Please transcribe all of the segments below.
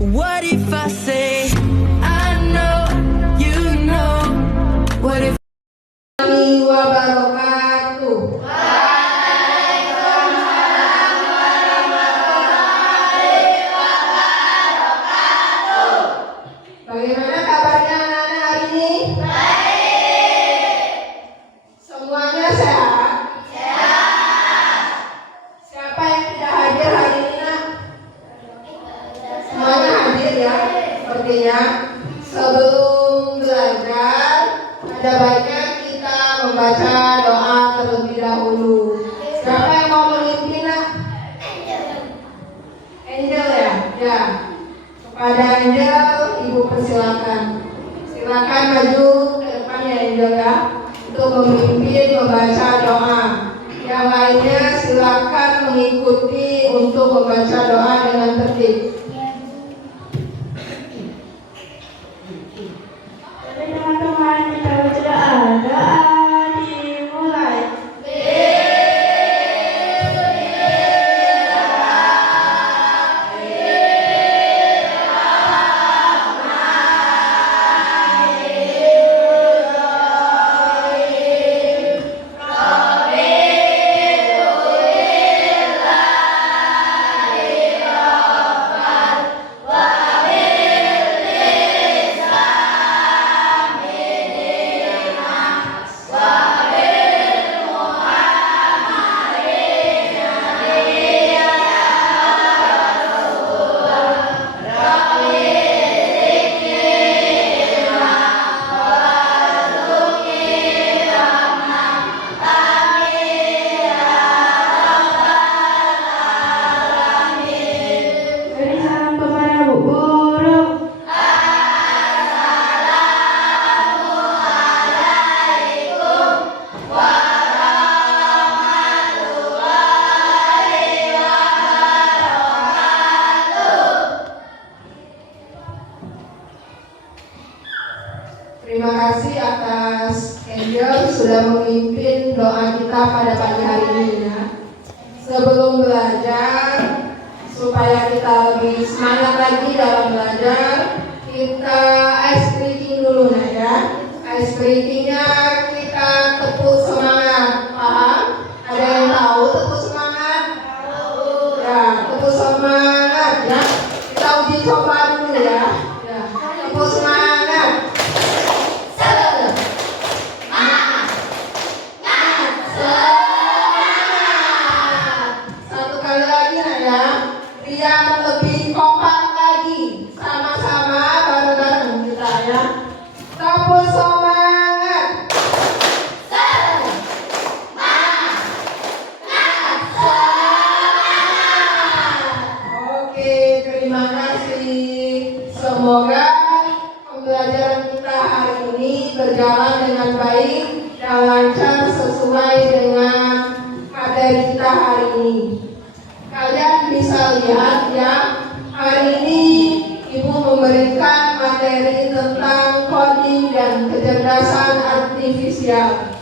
What if I say I know, you know? What if wabarakatuh. Bagaimana kabarnya anak-anak hari ini? Baik. Semuanya sehat? Sehat. Siapa yang tidak hadir hari ini, nak? Semuanya hadir ya. Sepertinya sebelum belajar ada baiknya kita membaca doa terlebih dahulu. Siapa yang mau memimpin, nak? Angel ya? Ya. Kepada Angel, Ibu persilakan. Silakan maju ke depan ya Angel ya, untuk memimpin membaca doa. Yang lainnya silakan mengikuti untuk membaca doa dengan tertib. Jadi teman-teman kita baca doa. Doa dimulai. Beri salam kepada Bu Guru. Terima kasih atas Angel sudah memimpin doa kita pada pagi hari ini ya. Sebelum belajar, supaya kita lebih semangat lagi dalam belajar, kita ice breaking dulu nah ya. Ice breakingnya kita tepuk semangat, paham? Ada yang tahu tepuk semangat? Ya, tepuk semangat ya. Kita uji coba dulu ya. Ya, tepuk semangat. Satu kali lagi nah ya, biar lebih kompak lagi, sama-sama bareng-bareng kita ya. Tepuk semangat. Oke, terima kasih. Semoga pembelajaran kita hari ini berjalan dengan baik dan lancar sesuai dengan materi kita hari ini. Kalian bisa lihat ya, hari ini Ibu memberikan materi tentang coding dan kecerdasan artifisial.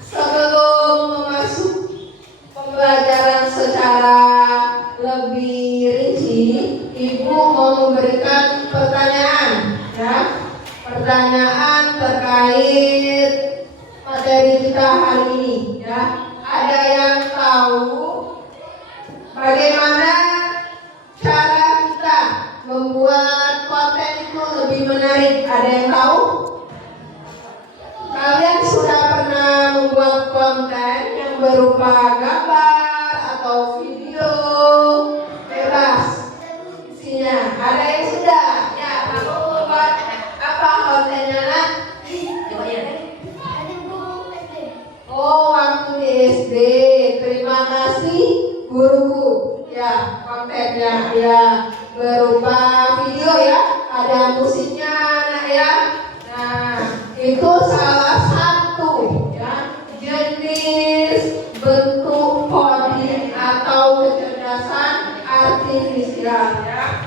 Sebelum memasuki pembelajaran secara lebih rinci, Ibu mau memberikan pertanyaan ya. Pertanyaan terkait materi kita hari ini ya. Ada yang tahu bagaimana cara kita membuat konten itu lebih menarik? Ada yang tahu? Kalian sudah pernah membuat konten yang berupa gambar atau video? Bebas isinya. Ada yang sudah? Ya, kamu membuat apa kontennya nak? Oh, waktu di SD. Terima kasih guruku. Ya, kontennya ya berupa video ya. Ada musiknya nak ya. Nah, itu salah satu ya jenis bentuk coding atau kecerdasan artifisial ya.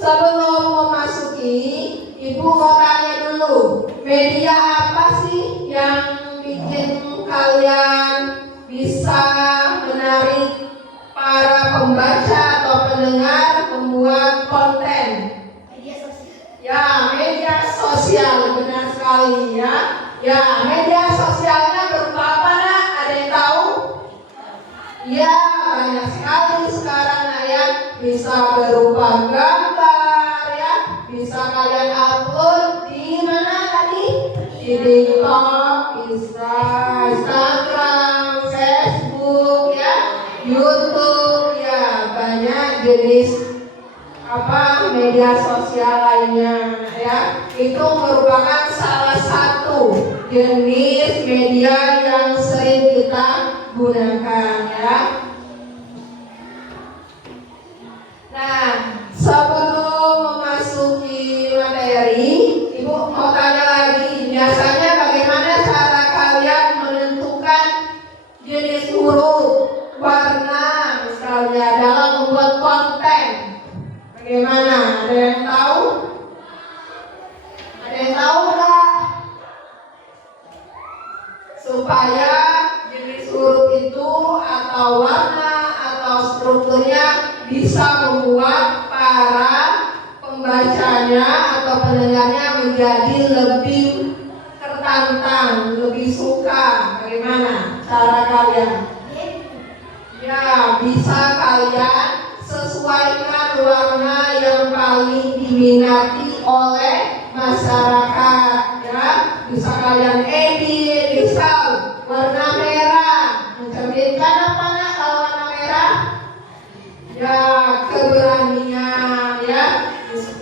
Sebelum memasuki, Ibu mau tanya dulu, media apa sih yang bikin kalian bisa menarik para pembaca atau pendengar membuat konten? Ya, media sosial, benar sekali ya. Ya, media sosialnya berupa apa nak? Ada yang tahu? Ya, banyak sekali sekarang nak ya. Bisa berupa gambar ya. Bisa kalian upload di mana tadi? Di TikTok, bisa Instagram, Facebook ya, YouTube ya, banyak jenis media sosial lainnya ya. Itu merupakan salah satu jenis media yang sering kita gunakan ya. Nah, sebelum memasuki materi, Ibu mau tanya lagi, biasanya bagaimana cara kalian menentukan jenis huruf, warna misalnya dalam membuat konten? Bagaimana? Ada yang tahu? Ada yang tahu nggak? Supaya jenis huruf itu atau warna atau strukturnya bisa membuat para pembacanya atau pendengarnya menjadi lebih tertantang, lebih suka. Bagaimana cara kalian? Ya, bisa kalian sesuaikan warna yang paling diminati oleh masyarakat ya. Bisa kalian edit, misal warna merah mencerminkan apa nak kalau warna merah? Ya, keberanian ya,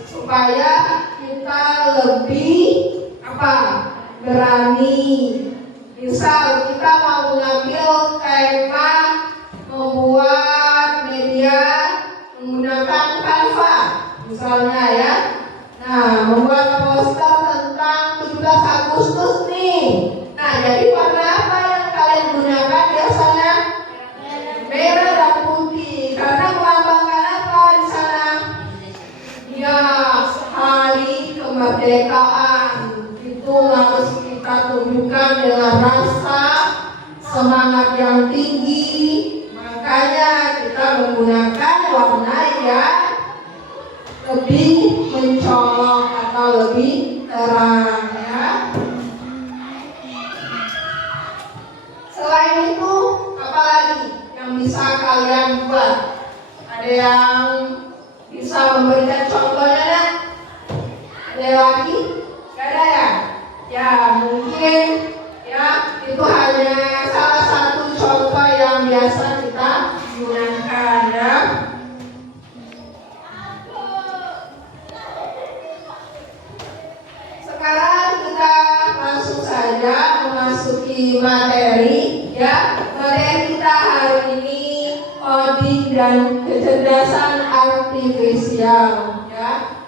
supaya kita lebih berani. Misal kita mau mengambil tema membuat media menggunakan Canva misalnya ya. Nah, membuat poster tentang 17 Agustus nih. Nah, jadi warna apa yang kalian gunakan biasanya? Merah dan putih. Karena melambangkan apa di sana? Ya, hari kemerdekaan. Itu harus kita tunjukkan dengan rasa semangat yang tinggi. Makanya kita menggunakan warna yang lebih mencolok atau lebih terang ya. Selain itu, apa lagi yang bisa kalian buat? Ada yang bisa memberikan contohnya nak? Ada lagi? Gak ada ya? Ya mungkin ya itu hanya salah satu contoh yang biasa kita gunakan ya. Sekarang kita langsung saja memasuki materi ya. Materi kita hari ini coding dan kecerdasan artifisial ya.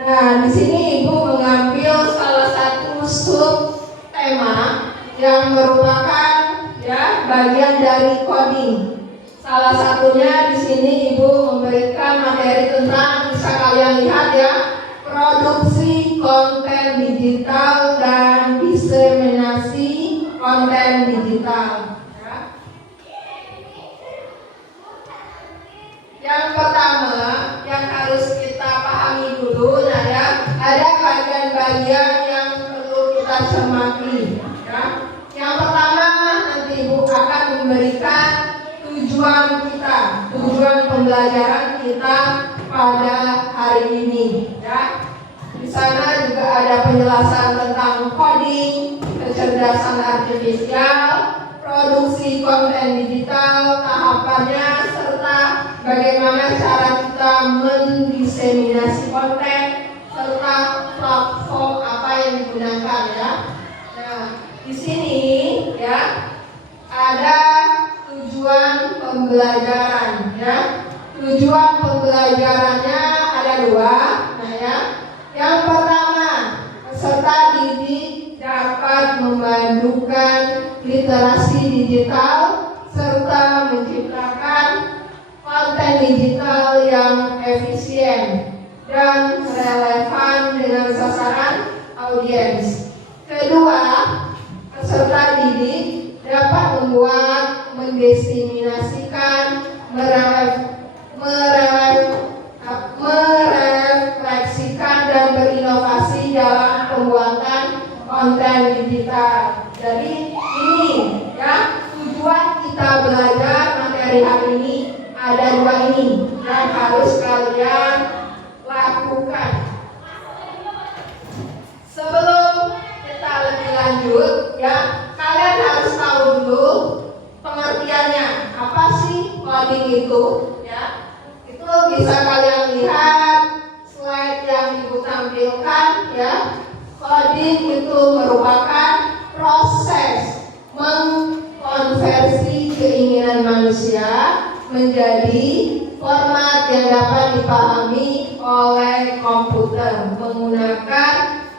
Nah, di sini Ibu mengambil salah satu sub tema yang merupakan ya bagian dari coding. Salah satunya di sini Ibu memberikan materi tentang, bisa kalian lihat ya, produksi konten digital dan diseminasi konten digital. Ya. Yang pertama yang harus kita pahami dulu, nah ya, ada bagian-bagian yang perlu kita cermati. Ya. Yang pertama nanti Ibu akan memberikan tujuan pembelajaran kita pada hari ini. Ya. Di sana juga ada penjelasan tentang coding, kecerdasan artifisial, produksi konten digital, tahapannya, serta bagaimana cara kita mendiseminasi konten, serta platform apa yang digunakan ya. Nah, di sini ya ada tujuan pembelajaran ya. Tujuan pembelajarannya ada dua. Nah ya, yang pertama, peserta didik dapat memadukan literasi digital serta menciptakan konten digital yang efisien dan relevan dengan sasaran audiens. Kedua, peserta didik dapat membuat, mendiseminasikan, merefleksikan dan berinovasi dalam pembuatan konten digital. Jadi ini ya tujuan kita belajar materi hari ini ada dua ini yang harus kalian lakukan. Sebelum kita lebih lanjut ya, kalian harus tahu dulu pengertiannya. Apa sih coding itu? Ya, itu bisa kalian lihat slide yang ibu tampilkan ya. Coding itu merupakan proses mengkonversi keinginan manusia menjadi format yang dapat dipahami oleh komputer menggunakan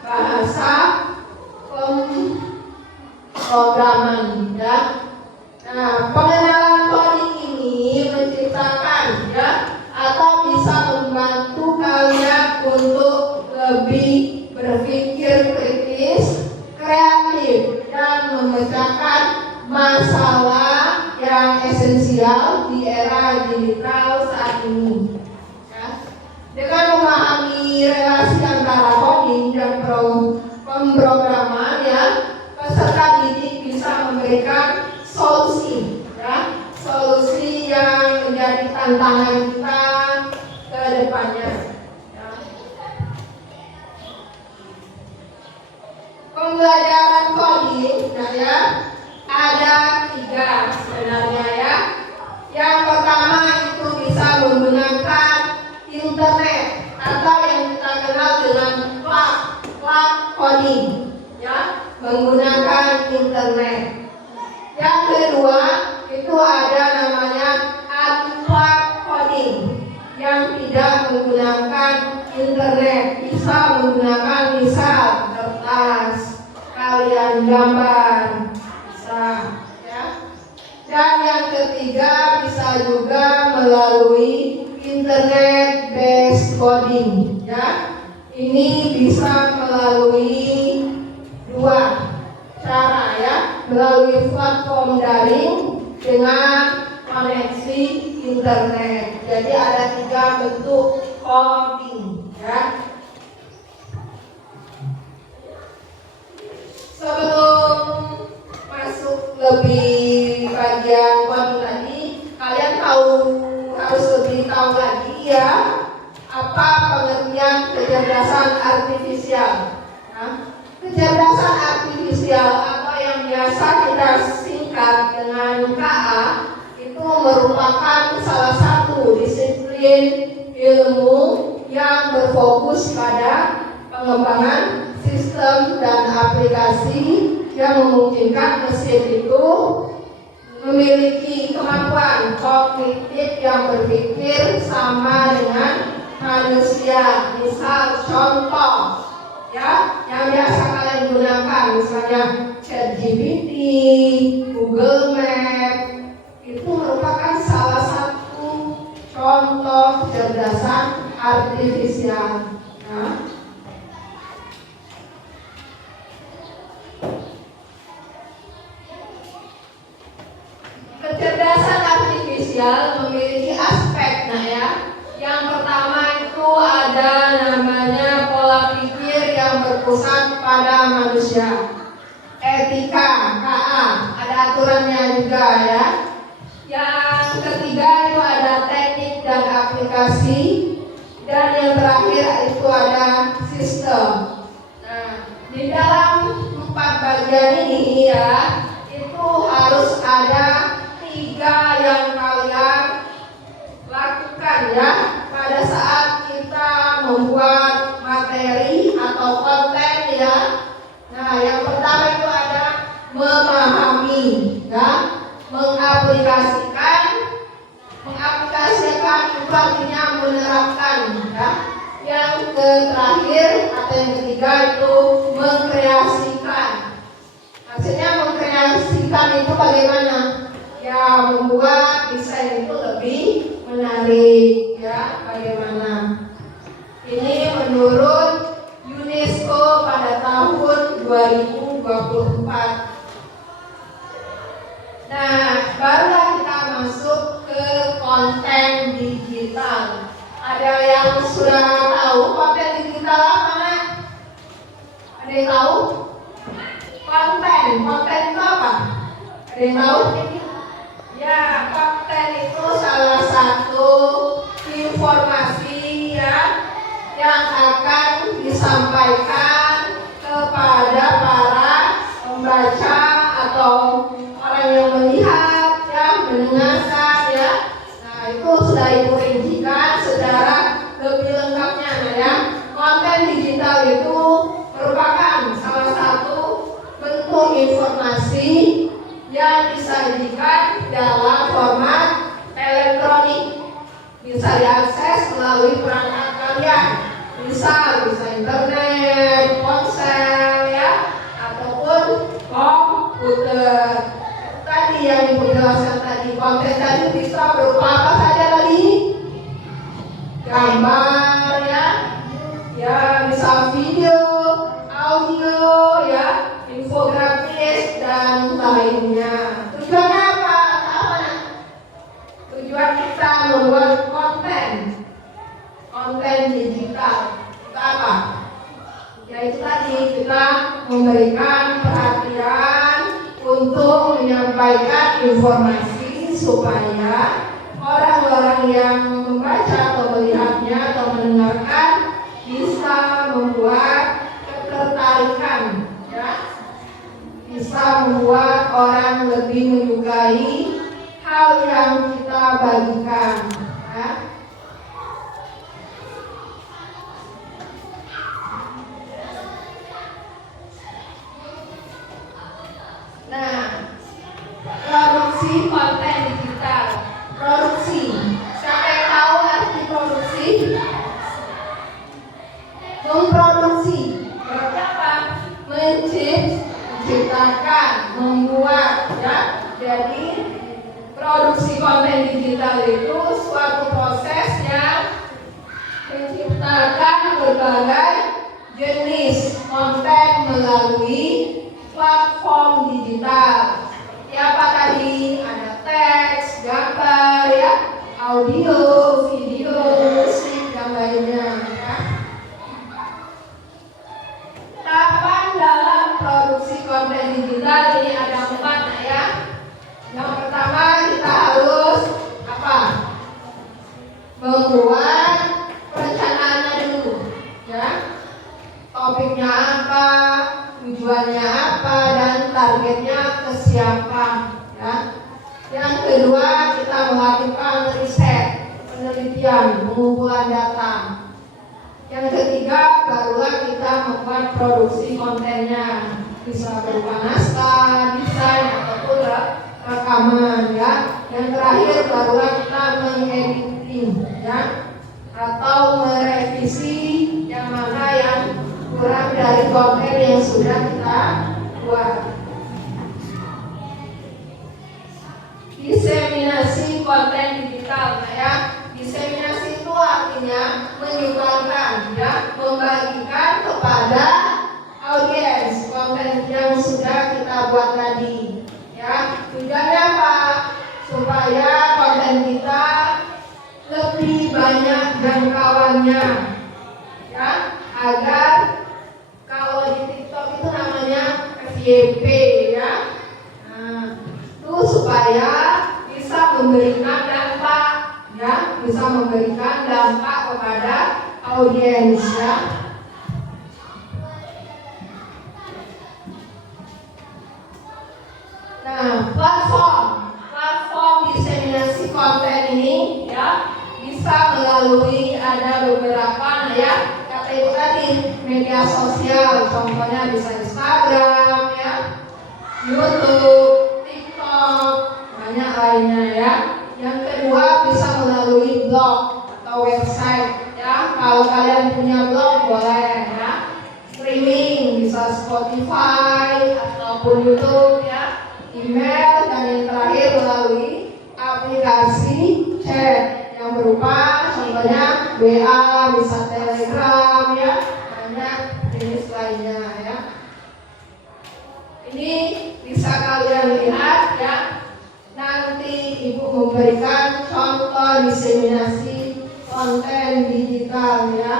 bahasa pemrograman ya. Nah, pengenalan coding ini menciptakan ya atau bisa membantu kalian untuk lebih berpikir kritis, kreatif dan memecahkan masalah yang esensial di era digital saat ini. Ya. Dengan memahami relasi antara coding dan pemrograman ya, peserta didik bisa memberikan solusi ya, solusi yang menjadi tantangan kita ke depannya. Ya. Pembelajaran coding ya, ada 3 sebenarnya ya. Yang pertama itu bisa menggunakan internet atau yang kita kenal dengan cloud coding ya, menggunakan internet. Yang kedua itu ada namanya unplugged coding yang tidak menggunakan internet, bisa menggunakan misal kertas, kalian gambar bisa ya. Dan yang ketiga bisa juga melalui internet based coding ya. Ini bisa melalui 2 cara ya, melalui platform daring dengan koneksi internet. Jadi ada 3 bentuk coding ya. Sebelum masuk lebih bagian coding tadi, kalian harus lebih tahu lagi ya apa pengertian kecerdasan artifisial. Nah, kecerdasan artifisial atau yang biasa kita singkat dengan KA itu merupakan salah satu disiplin ilmu yang berfokus pada pengembangan sistem dan aplikasi yang memungkinkan mesin itu memiliki kemampuan kognitif yang berpikir sama dengan manusia. Misal contoh ya yang biasa kalian gunakan misalnya ChatGPT, Google Map, itu merupakan salah satu contoh kecerdasan artifisial. Nah, kecerdasan artifisial memiliki aspek ya. Yang pertama itu ada namanya pola pikir yang berpusat pada manusia. Etika, KA, ada aturannya juga ya. Yang ketiga itu ada teknik dan aplikasi. Dan yang terakhir itu ada sistem. Nah, di dalam 4 bagian ini ya, itu harus ada 3 yang kalian lakukan ya pada saat kita membuat materi atau konten ya. Nah, yang pertama itu ada memahami ya, mengaplikasikan itu artinya menerapkan ya. Yang terakhir atau yang ketiga itu mengkreasikan. Maksudnya mengkreasikan itu bagaimana? Ya, membuat desain itu lebih menarik ya, bagaimana? Ini menurut UNESCO pada tahun 2024. Nah, barulah kita masuk ke konten digital. Ada yang sudah tahu konten digital apa, Nak? Ada yang tahu? Konten itu apa? Ada yang tahu? Ya, konten itu salah satu informasi ya yang akan disampaikan kepada para pembaca atau orang yang melihat, ya, mendengarkan, ya. Nah, itu sudah Ibu rincikan secara lebih lengkapnya, nah, ya. Konten digital itu merupakan salah satu bentuk informasi yang disajikan dalam format elektronik, bisa diakses melalui perangkat kalian, bisa internet, ponsel, ya, ataupun komputer. Tadi yang Ibu jelaskan tadi, konten tadi bisa berupa apa saja tadi? Gambar, ya, bisa video, audio, ya, infografis dan lainnya. Tujuannya apa? Tujuan kita membuat konten digital. Itu apa? Yaitu tadi kita memberikan perhatian untuk menyampaikan informasi supaya orang-orang yang membaca atau melihatnya atau mendengarkan bisa membuat ketertarikan, ya, bisa membuat orang lebih menyukai hal yang kita bagikan, ya. Nah, produksi konten digital. Produksi. Siapa yang tahu arti produksi? Memproduksi. Berarti apa? Menciptakan, membuat, ya. Jadi produksi konten digital itu suatu proses yang menciptakan berbagai jenis konten melalui platform digital. Ya, apa tadi? Ada teks, gambar, ya, audio, video, musik, dan lainnya, ya. Tahapan dalam produksi konten digital ini ada 4, ya. Yang pertama kita harus apa? Membuat perencanaannya dulu, ya. Topiknya apa? Tujuannya apa dan targetnya ke siapa, ya. Yang kedua kita melakukan riset, penelitian, pengumpulan data. Yang ketiga barulah kita membuat produksi kontennya, bisa berupa naskah, desain ataupun rekaman, ya. Yang terakhir barulah kita mengediting, ya, atau merevisi yang mana yang kurang dari konten yang sudah kita buat. Diseminasi konten digital, ya. Diseminasi itu artinya menyebarkan, ya, membagikan kepada audiens konten yang sudah kita buat tadi, ya. Tujuannya apa? Supaya konten kita lebih banyak jangkauannya, ya, agar kalau di TikTok itu namanya FYP, ya. Nah, itu supaya bisa memberikan dampak, ya, bisa memberikan dampak kepada audiens, ya. Nah, platform diseminasi konten ini, ya, bisa melalui ada beberapa, nah, ya, kata Ibu tadi, media sosial, contohnya bisa Instagram, ya, YouTube, TikTok, banyak lainnya, ya. Yang kedua bisa melalui blog atau website, ya. Kalau kalian punya blog boleh, ya. Streaming bisa Spotify ataupun YouTube, ya. Email, dan yang terakhir melalui aplikasi chat yang berupa contohnya WA, bisa Telegram, ya, banyak jenis lainnya, ya. Ini bisa kalian lihat, ya, memberikan contoh diseminasi konten digital ya.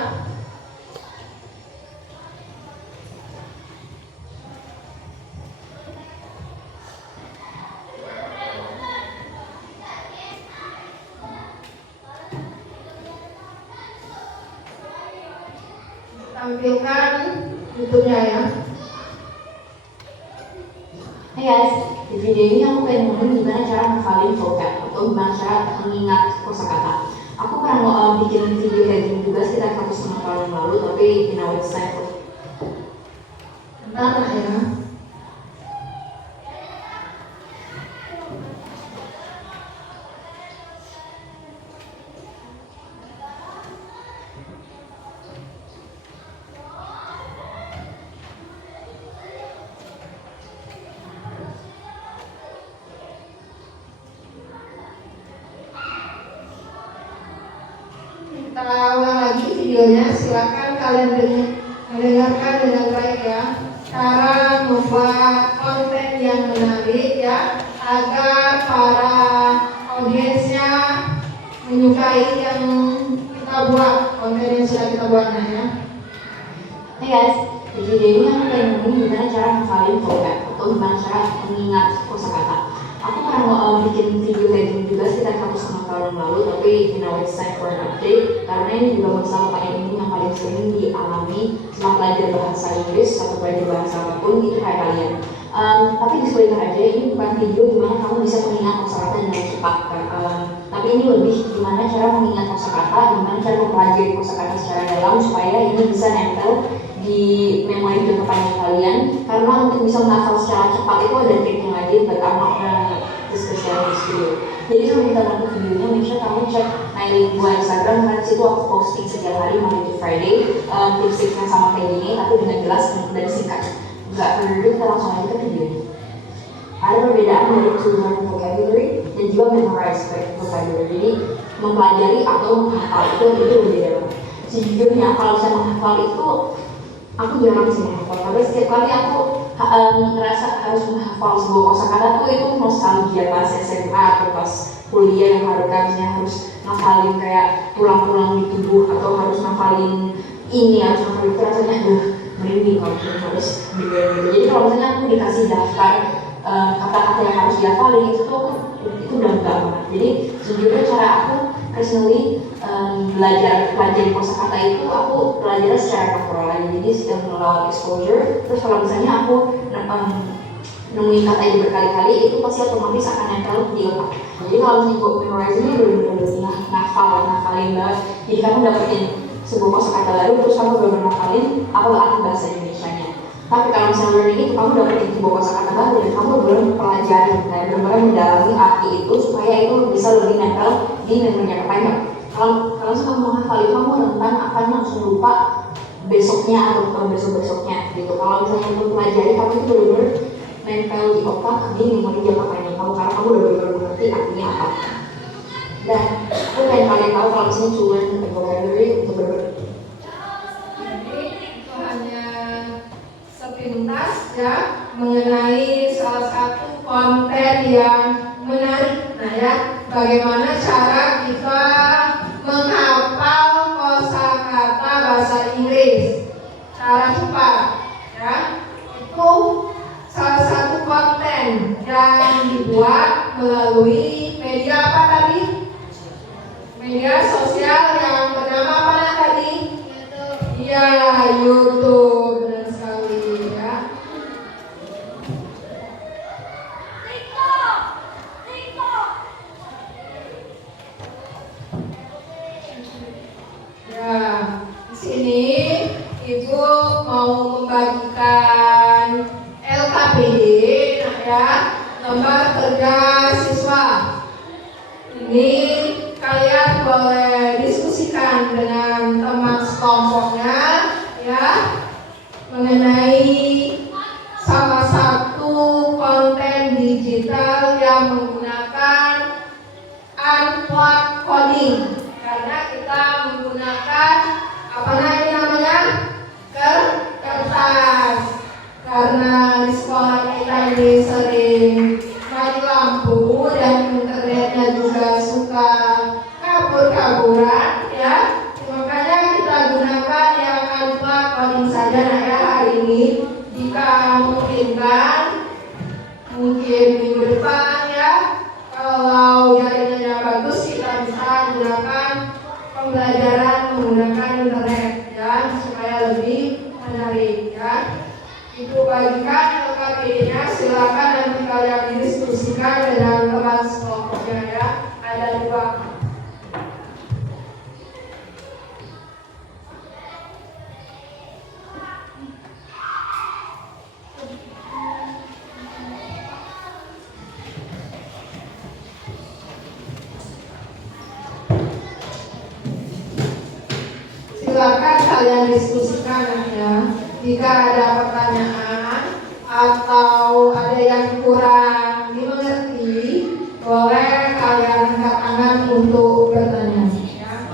Tampilkan YouTube-nya ya. Hey guys, di video ini aku pengen ngomongin gimana cara ngafalin vocab atau gimana cara mengingat kosakata. Aku pernah bikin video kayak gini juga sekitar 1,5 tahun yang lalu, tapi now it's time for Bentar ya. Kita ulang lagi videonya, silakan kalian mendengarkan dengan baik ya. Cara membuat konten yang menarik ya, agar para audiensnya menyukai yang kita buat, konten yang sudah kita buat ya. Hey guys, di video ini aku pengen ngomongin gimana cara ngafalin vocab atau gimana cara mengingat kosakata. Aku pernah bikin video kayak gini juga sekitar 1,5 tahun yang lalu, tapi now it's time for an update karena ini juga masalah paling yang paling sering dialami setelah belajar bahasa Inggris atau belajar bahasa apapun itu kayak kalian. Tapi disclaimer aja, ini bukan video gimana kamu bisa mengingat kosakata dengan cepat. Tapi ini lebih gimana cara mengingat kosakata, gimana cara mempelajari kosakata secara dalam supaya ini bisa nempel di memori jangka panjang kalian. Karena untuk bisa menghafal secara cepat itu ada triknya lagi, but I'm not gonna discuss that in this video. Jadi sebelum kita nonton videonya, make sure kamu cek link gua Instagram karena disitu aku posting setiap hari Monday to Friday tips-tipsnya sama kayak gini, tapi dengan jelas dan singkat. Nggak perlu dulu, kita langsung aja ke videonya. Ada perbedaan dari to learn vocabulary dan juga memorize vocabulary. Jadi mempelajari atau menghafal itu berbeda banget. Sejujurnya kalau saya menghafal itu aku jarang sih menghafal, tapi setiap kali aku ngerasa harus menghafal sebuah kosakata tuh itu nostalgia pas SMA atau pas kuliah yang harus ngafalin kayak tulang-tulang di tubuh atau harus ngafalin ini, harus ngafalin itu rasanya merinding kalau harus gitu. Jadi kalau misalnya aku dikasih daftar kata-kata yang harus dihafalin itu udah enggak banget. Jadi sejujurnya cara aku personally belajar kosakata itu aku belajar secara natural aja, jadi setiap melawan exposure. Terus kalau misalnya aku nemuin kata itu berkali-kali itu pasti otomatis akan nempel di otak. Jadi kalau misalnya buat memorize ini benar-benar ngafalin banget. Jadi kamu dapetin sebuah kosakata baru terus kamu benar-benar ngafalin apa arti bahasa Indonesianya. Tapi kalau misalnya learning itu kamu dapetin sebuah kosakata baru dan kamu benar-benar pelajari dan benar-benar mendalami arti itu supaya itu bisa lebih nempel di memori jangka panjang. Kalau kamu menghafal itu kamu rentan akan langsung lupa besoknya atau besok-besoknya gitu. Kalau misalnya untuk pelajari kamu itu benar-benar nempel di otak di memori jangka panjang kamu karena kamu udah benar-benar mengerti artinya apa. Dan aku pengen kalian tahu kalau misalnya to learn vocabulary untuk benar-benar. Jadi itu hanya sepintas ya mengenai salah satu konten yang menarik. Nah ya, bagaimana cara kita menghafal kosakata bahasa Inggris cara cepat ya. Itu salah satu konten yang dibuat melalui media apa tadi? Media sosial yang bernama apa tadi? Iya, YouTube. Benar sekali ya. Ya, di sini Ibu mau membagikan LKPD, nah ya, lembar kerja siswa. Ini kalian boleh diskusikan dengan teman sekelompoknya ya mengenai salah satu konten digital yang menggunakan unplugged coding. Karena kita menggunakan apa namanya kertas. Karena di sekolah kita ini sering mati lampu dan internetnya juga bagikan LKPD-nya, silakan nanti kalian didiskusikan dengan teman sekelompoknya ya. Ada 2. Silakan kalian diskusikan ya. Jika ada pertanyaan atau ada yang kurang dimengerti, boleh kalian angkat tangan untuk bertanya. Ya.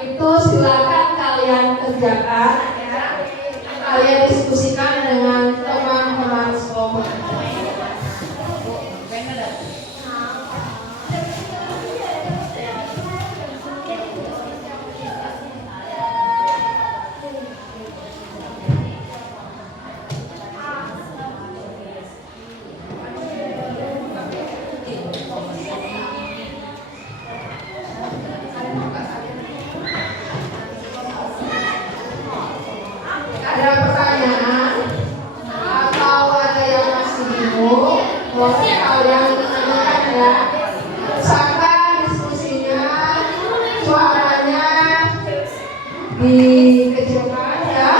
Itu silakan kalian kerjakan ya. Kalian diskusikan dengan teman-teman sekolah. Ada pertanyaan atau ada yang masih bingung, boleh kalian tanyakan ya. Usahakan diskusinya, suaranya dikecilkan ya.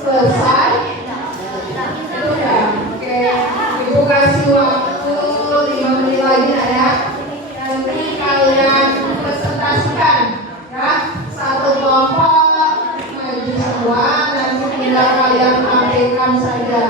selesai? Sudah. Oke. Ibu kasih waktu 5 menit lagi ya. Nanti kalian presentasikan ya. Satu kelompok maju semua. Nanti tinggal kalian tampilkan saja.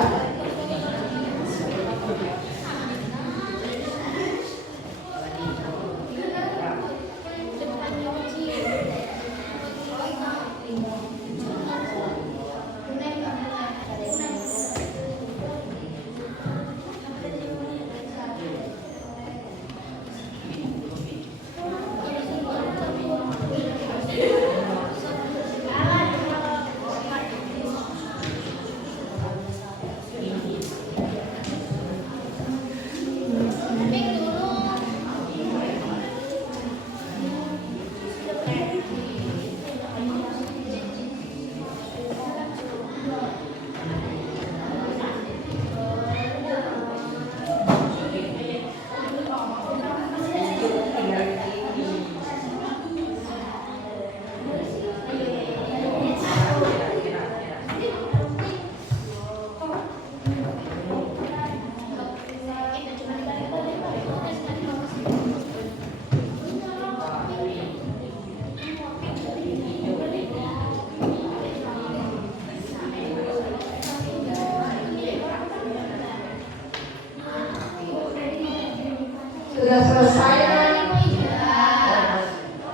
Sudah selesai kan?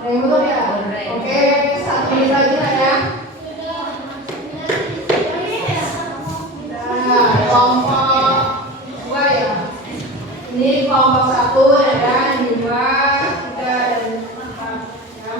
Ada yang belum ya? Oke, 1 menit lagi lah ya. Nah, kelompok 2 ya. Ini kelompok 1 ya kan? 2, 3, dan 4 ya.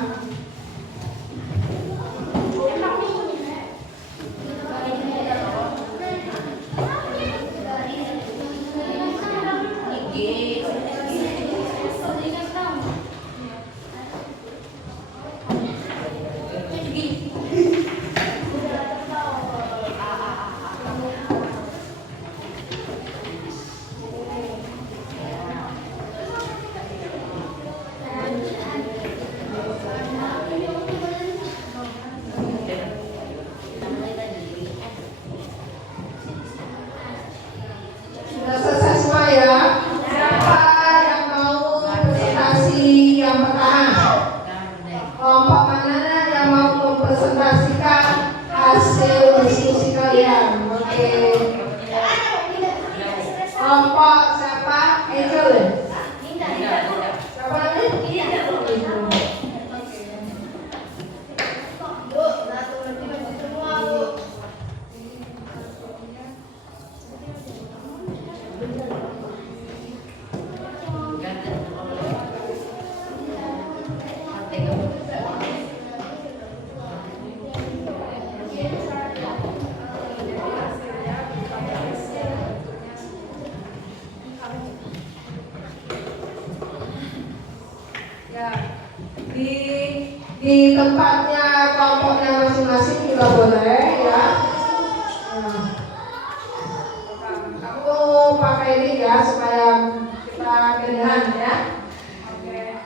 Sudah selesai semua ya. Siapa yang mau presentasi yang pertama? Kelompok mana yang mau mempresentasikan hasil diskusi kalian? Oke. Kelompok siapa? Angel ya? Siapa namanya? Ya, di tempatnya kelompoknya masing-masing juga boleh ya. Nah, kamu pakai ini ya supaya kita kedengaran ya. Oke.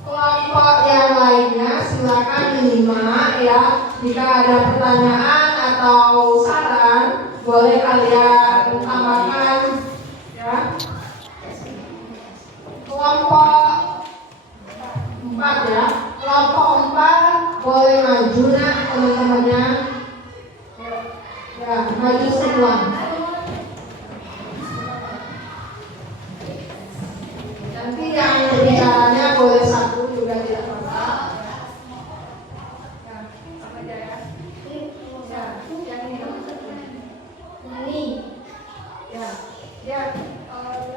Kelompok yang lainnya silakan menyimak ya. Jika ada pertanyaan atau saran boleh kalian tambahkan ya. Kelompok 4 ya. Kelompok 4 boleh maju nak teman-temannya. Ya, maju semua. Nanti yang berbicaranya boleh 1 juga tidak apa-apa. Ya, apa aja ya? Ya, yang ini. Ini. Ya, ya.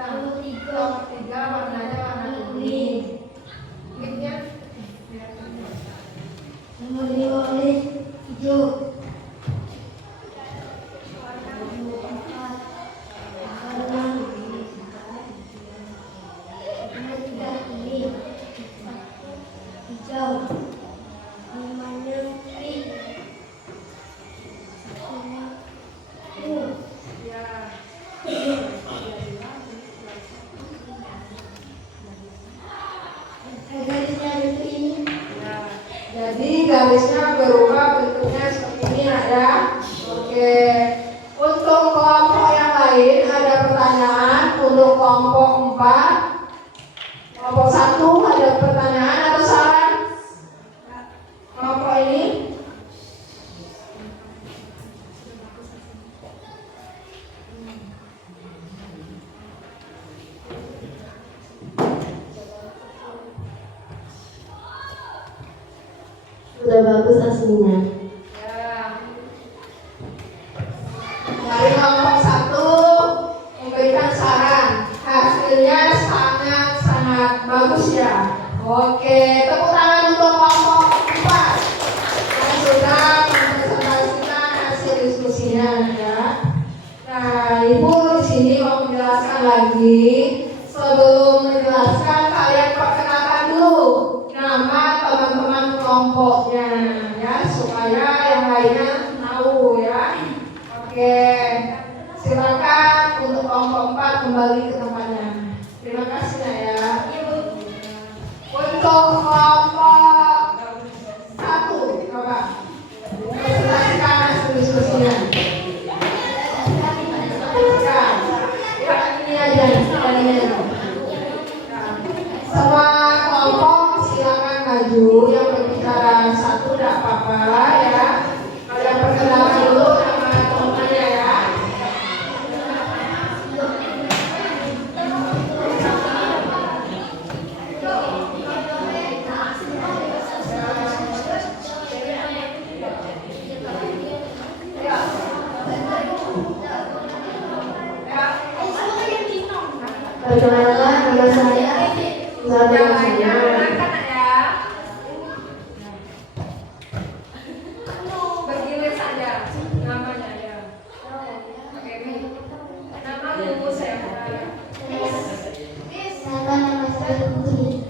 Nomor 3 warnanya warna kuning. Mic-nya nomor 5 warna hijau. Jadi garisnya 4. Kelompok 1 ada pertanyaan atau saran? Kelompok ini? Sudah bagus aslinya. Ya. Dari kelompok 1 memberikan saran. Hasilnya sangat bagus ya. Oke, tepuk tangan untuk kelompok 4 yang sudah mempresentasikan hasil diskusinya ya. Nah, Ibu di sini mau menjelaskan lagi. Sebelum menjelaskan, kalian perkenalkan dulu nama teman-teman kelompoknya ya, supaya yang lainnya tahu ya. Oke, silakan untuk kelompok 4 kembali ke tempatnya. Terima kasih ya. Untuk kelompok 1, coba presentasikan hasil diskusinya. Ya, ini aja. Semua kelompok silakan maju. Yang berbicara 1 tidak apa-apa ya. Kalian perkenalkan dulu nama temannya ya. Perkenalkan nama saya Yang lainnya angkat ya. Bergilir saja namanya ya. Oke, nama Ibu siapa? nama saya Putri.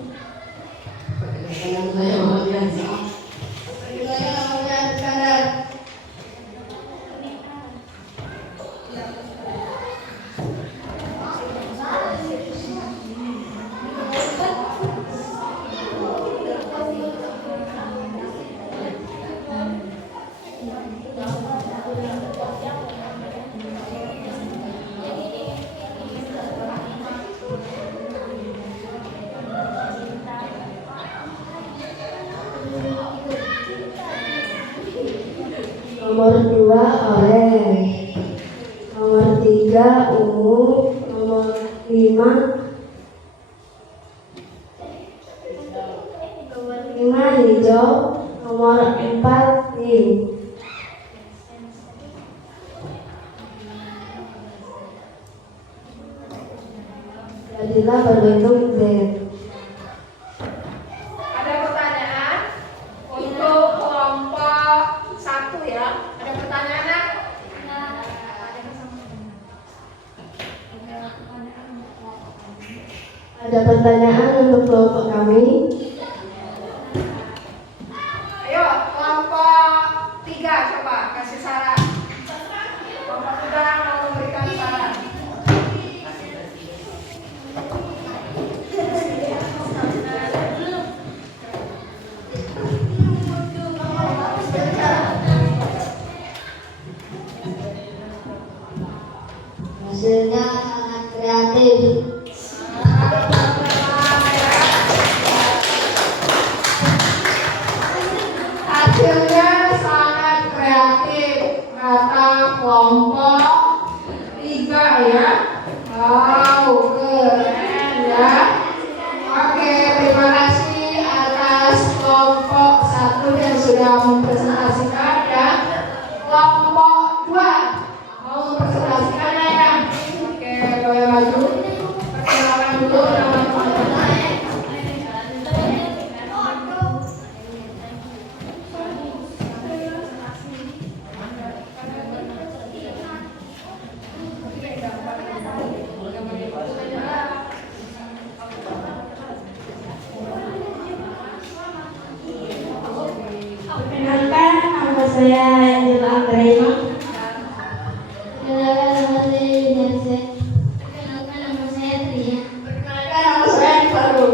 Perkenalkan saya Muhammad Iskandar. Saya namanya Iskandar. Nomor 2 orange. Nomor 3 ungu. Nomor 5 hijau. Nomor 4 pink. Jadilah berbentuk Z. Ada pertanyaan untuk kelompok 1 ya? Ada pertanyaan? Ada pertanyaan untuk kelompok kami? Ayo, kelompok 3 coba kasih saran. Kelompok 3 mau memberikan saran. Hasilnya sangat kreatif. Hasilnya sangat kreatif kata kelompok 3 ya. Wow, keren ya. Oke, terima kasih atas kelompok 1 yang sudah mempresentasikan ya. Kelompok 2 mau mempresentasikannya ya. Oke, boleh maju. Perkenalkan dulu nama teman-teman. Perkenalkan nama saya Angela Anggraini. Perkenalkan nama saya Yudanse. Perkenalkan nama saya Tria. Perkenalkan nama saya Faru.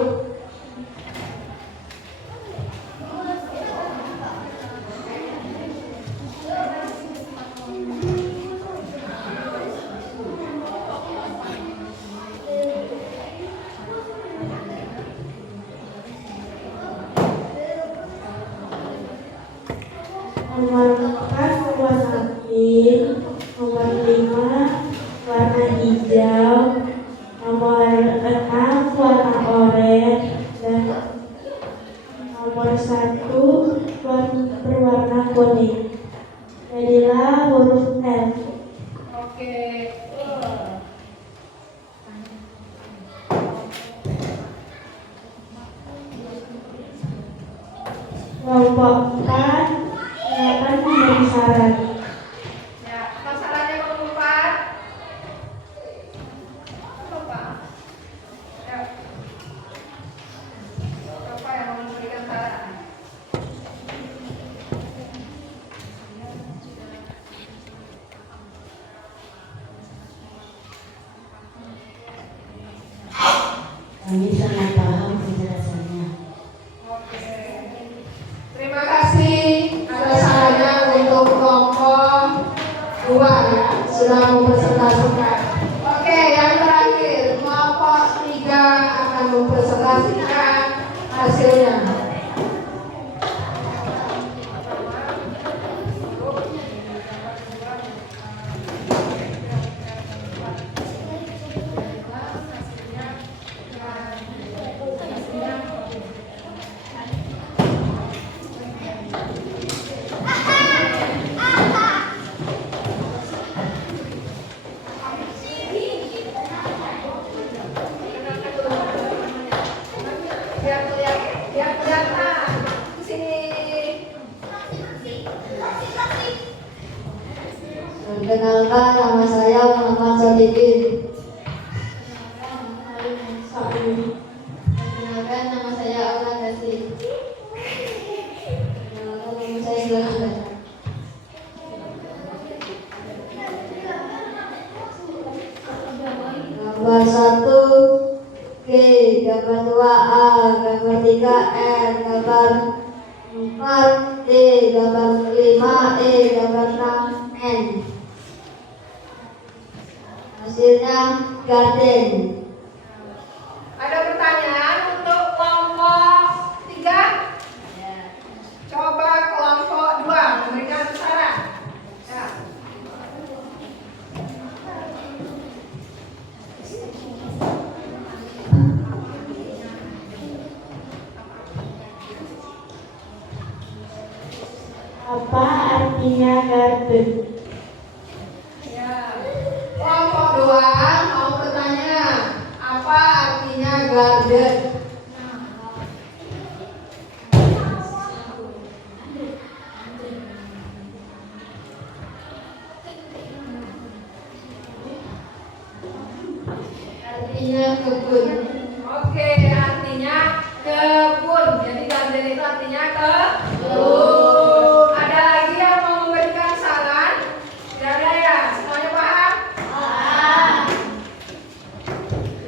Nomor 4 warna pink, nomor 5 warna hijau, nomor 6 warna oranye, dan nomor 1 berwarna kuning. Jadilah huruf L. Oke. Kelompok 4 silakan memberi saran. Ya, masalahnya kelompok 4. Apa? Ya. Siapa yang mau memberikan saran? Kami sangat paham penjelasannya. Oke. Terima kasih atas sarannya untuk kelompok 2 ya, sudah mempresentasikan. Oke, yang terakhir kelompok 3 akan mempresentasikan hasilnya. Biar kelihatan. Di sini. Perkenalkan, nama saya Muhammad Sadikin. Perkenalkan, nama saya Aula Kasih. Perkenalkan, nama saya Ilham. Gambar 1 G, gambar 2 A, gambar 3 R, gambar 4 D, gambar 5 E, gambar 6 N. Hasilnya garden. Ada pertanyaan untuk kelompok 3? Coba kelompok 2 memberikan saran. Ya. Apa artinya garden? Ya. Kelompok 2 mau bertanya, apa artinya garden? Artinya kebun. Oke, artinya kebun. Jadi garden itu artinya kebun. Ada lagi yang mau memberikan saran? Tidak ada ya? Semuanya paham?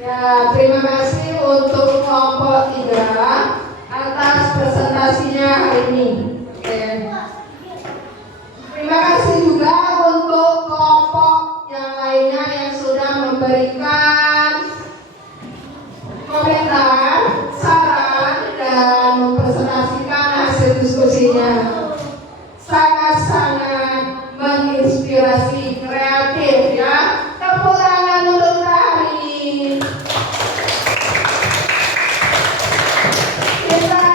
Ya, terima kasih untuk kelompok 3 atas presentasinya hari ini. Oke. Terima kasih juga untuk kelompok yang lainnya yang sudah memberikan komentar, saran, dan mempresentasikan hasil diskusinya. Sangat-sangat menginspirasi, kreatif ya. Tepuk tangan untuk hari. Kita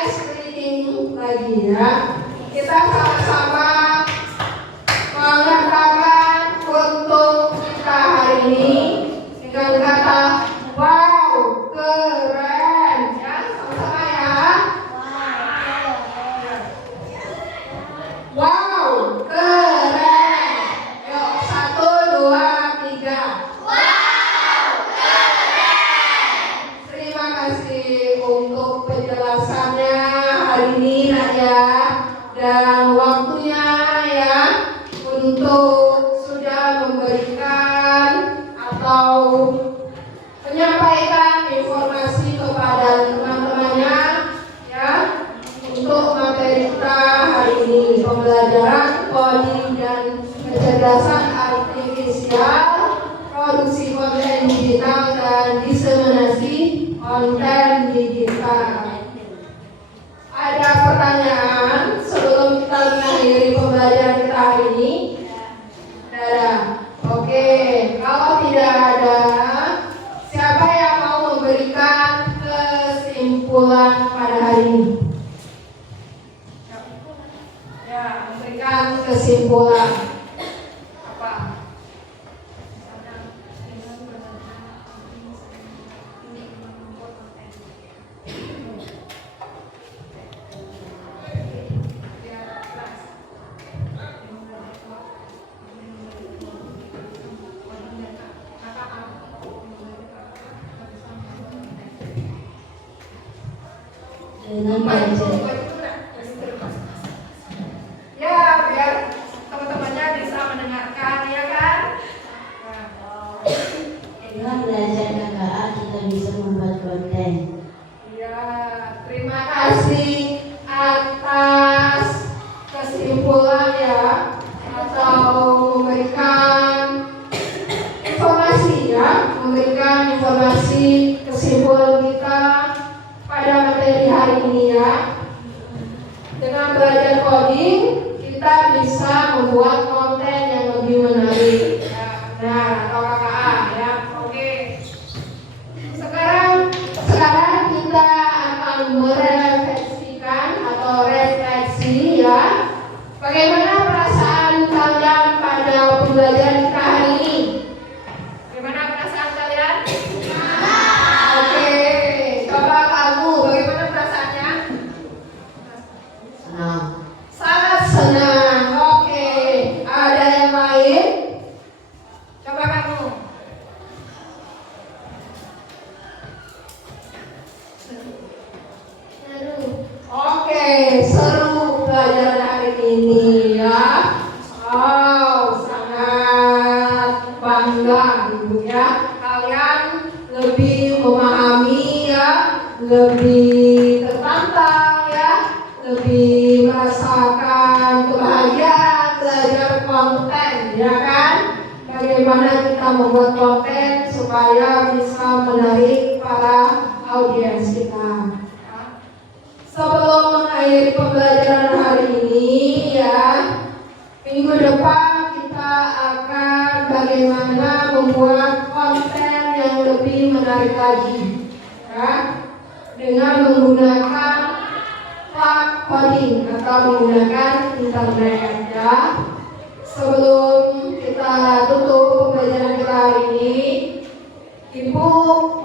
ice breaking lagi ya. Kita sama-sama mengatakan untuk kita hari ini dengan kata wow, keren ya, sama-sama ya. Wow, keren. Yuk, 1, 2, 3. Terima kasih untuk penjelasannya hari ini nak ya, dan waktunya ya untuk sudah memberikan atau menyampaikan informasi kepada teman-temannya ya untuk materi kita hari ini, pembelajaran coding dan kecerdasan artifisial, produksi konten digital dan diseminasi konten digital. Ada pertanyaan sebelum kita lihat Ya, memberikan kesimpulan. Apa? Dengan belajar Ya, biar teman-temannya bisa mendengarkan, ya kan? dengan belajar KKA kita bisa membuat konten. Ya, terima kasih atas kesimpulan ya, atau memberikan informasi ya, memberikan informasi kesimpulan kita pada materi hari ini ya. Dengan belajar coding, kita bisa membuat konten yang lebih menarik. Ya, benar, atau KKA ya. Oke. Sekarang kita akan merefleksikan atau refleksi ya. Bagaimana perasaan kalian pada pembelajaran kita hari ini? Bagaimana perasaan kalian? Oke, coba kamu, bagaimana perasaannya? Senang. Sangat senang. Oke, ada yang lain? Coba kamu. Oke, seru pelajaran hari ini ya. Wow, sangat bangga Ibu ya. Kalian lebih memahami ya, lebih tertantang ya, lebih merasakan kebahagiaan belajar konten ya kan. Bagaimana kita membuat konten supaya bisa menarik para audiens kita. Sebelum mengakhiri pembelajaran hari ini ya, minggu depan kita akan bagaimana membuat konten yang lebih menarik lagi ya, dengan menggunakan cloud coding atau menggunakan internet ya. Sebelum kita tutup pembelajaran kita hari ini, Ibu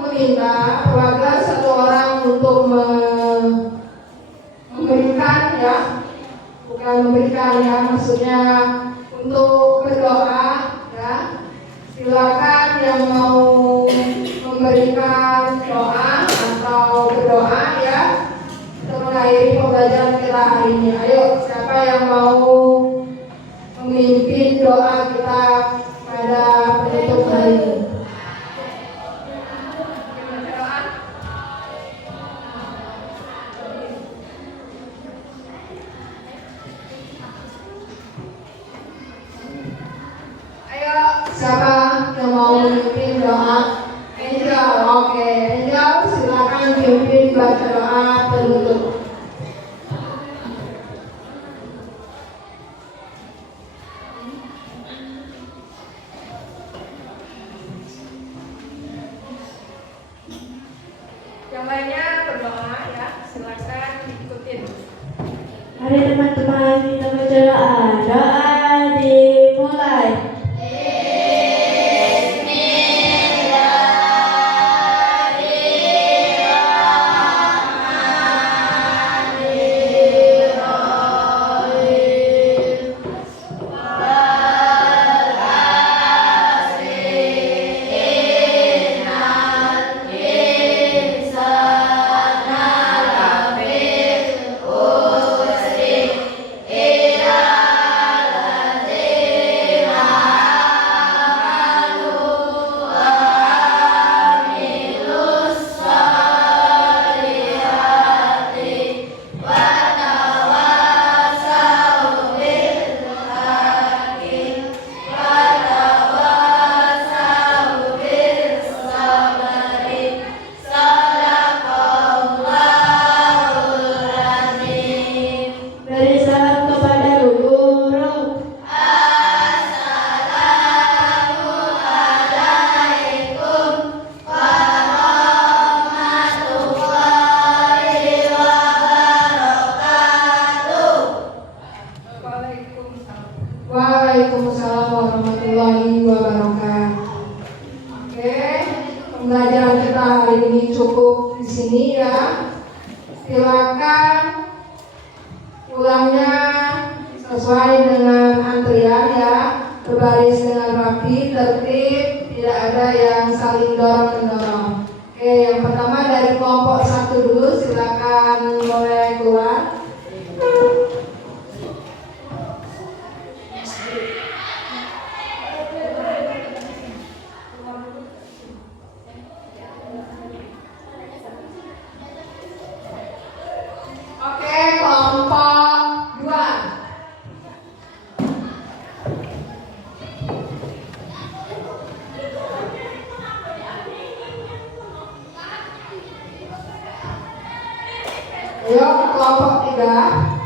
meminta perwakilan satu orang untuk memberikan ya, bukan memberikan ya, maksudnya untuk berdoa ya. Silakan yang mau memberikan doa atau berdoa ya untuk mengakhiri pembelajaran kita hari ini. Ayo, siapa yang mau memimpin doa kita pada penutup hari ini? Siapa yang mau memimpin doa? Angel, oke. Angel, silakan pimpin baca doa penutup. Yang lainnya berdoa ya, silakan ikutin. Mari teman-teman kita berdoa. Doa dimulai. Iya Waalaikumsalam warahmatullahi wabarakatuh. Oke, pembelajaran kita hari ini cukup di sini ya. Silakan pulangnya sesuai dengan antrian ya, berbaris dengan rapi, tertib, tidak ada yang saling dorong-mendorong. Oke, yang pertama dari kelompok 1 dulu, silakan mulai keluar. Oke, kelompok 2. Ayo kelompok 3.